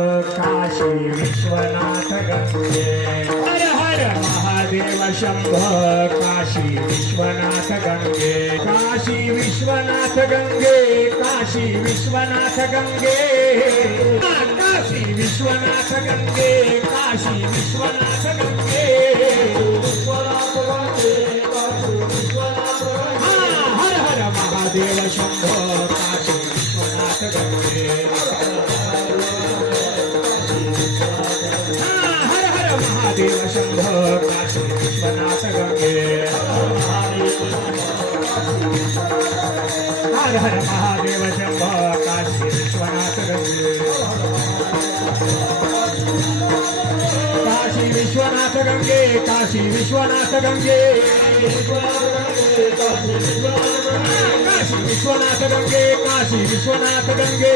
Kashi Vishwanath गंगे हर हर Mahadev Shambho Kashi Vishwanath गंगे Kashi Vishwanath गंगे Kashi Vishwanath गंगे Kashi Vishwanath गंगे Kashi Vishwanath गंगे हर हर Mahadev Shambho Kashi Vishwanath गंगे Mahadev Shambho Kashi Vishwanath गंगे हर हर Mahadev Shambho Kashi Vishwanath गंगे Kashi Vishwanath गंगे Kashi Vishwanath गंगे Kashi Vishwanath गंगे Kashi Vishwanath गंगे